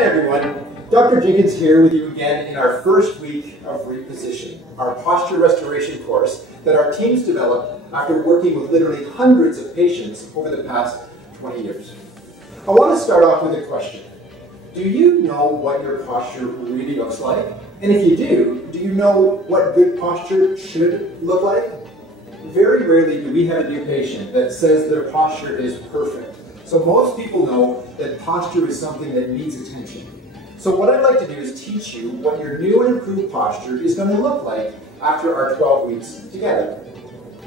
Hi everyone, Dr. Jenkins here with you again in our first week of Reposition, our posture restoration course that our teams developed after working with literally hundreds of patients over the past 20 years. I want to start off with a question. Do you know what your posture really looks like? And if you do you know what good posture should look like? Very rarely do we have a new patient that says their posture is perfect. So most people know that posture is something that needs attention. So what I'd like to do is teach you what your new and improved posture is going to look like after our 12 weeks together.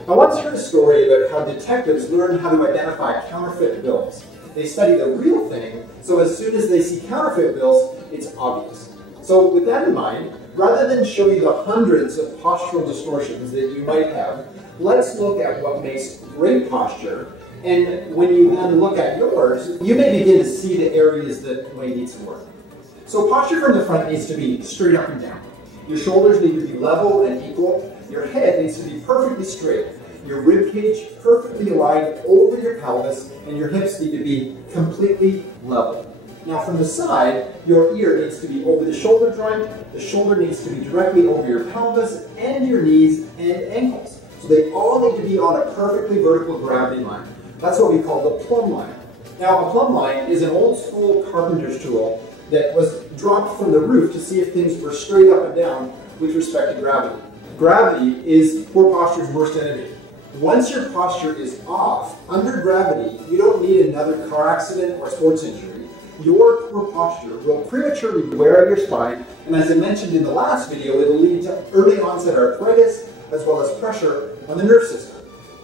I once heard a story about how detectives learn how to identify counterfeit bills. They study the real thing, so as soon as they see counterfeit bills, it's obvious. So with that in mind, rather than show you the hundreds of postural distortions that you might have, let's look at what makes great posture. And when you then look at yours, you may begin to see the areas that might need some work. So posture from the front needs to be straight up and down. Your shoulders need to be level and equal. Your head needs to be perfectly straight. Your rib cage perfectly aligned over your pelvis, and your hips need to be completely level. Now from the side, your ear needs to be over the shoulder joint, the shoulder needs to be directly over your pelvis, and your knees and ankles. So they all need to be on a perfectly vertical gravity line. That's what we call the plumb line. Now a plumb line is an old school carpenter's tool that was dropped from the roof to see if things were straight up and down with respect to gravity. Gravity is poor posture's worst enemy. Once your posture is off, under gravity, you don't need another car accident or sports injury. Your poor posture will prematurely wear out your spine, and as I mentioned in the last video, it'll lead to early onset arthritis as well as pressure on the nerve system.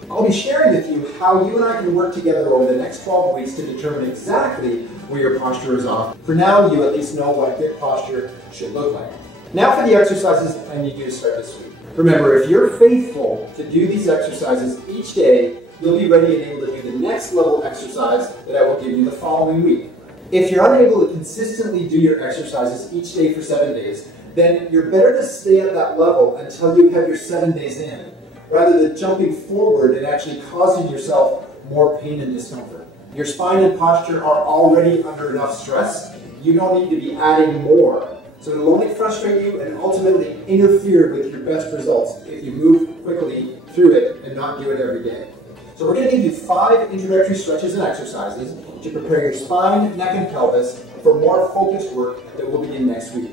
I'll be sharing with you how you and I can work together over the next 12 weeks to determine exactly where your posture is off. For now, you at least know what good posture should look like. Now for the exercises I need you to start this week. Remember, if you're faithful to do these exercises each day, you'll be ready and able to do the next level exercise that I will give you the following week. If you're unable to consistently do your exercises each day for 7 days, then you're better to stay at that level until you have your 7 days in, rather than jumping forward and actually causing yourself more pain and discomfort. Your spine and posture are already under enough stress. You don't need to be adding more. So it'll only frustrate you and ultimately interfere with your best results if you move quickly through it and not do it every day. So we're going to give you 5 introductory stretches and exercises to prepare your spine, neck, and pelvis for more focused work that will begin next week.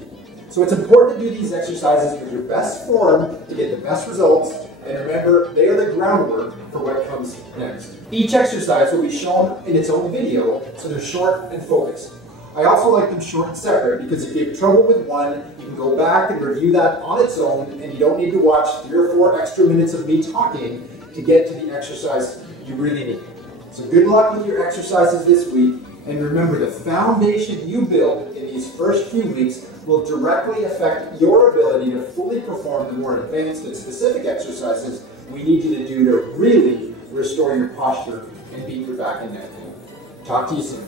So it's important to do these exercises with your best form to get the best results. And remember, they are the groundwork for what comes next. Each exercise will be shown in its own video, so they're short and focused. I also like them short and separate because if you have trouble with one, you can go back and review that on its own, and you don't need to watch 3 or 4 extra minutes of me talking to get to the exercise you really need. So good luck with your exercises this week, and remember, the foundation you build in these first few weeks will directly affect your ability to fully perform the more advanced and specific exercises we need you to do to really restore your posture and beat your back and neck pain. Talk to you soon.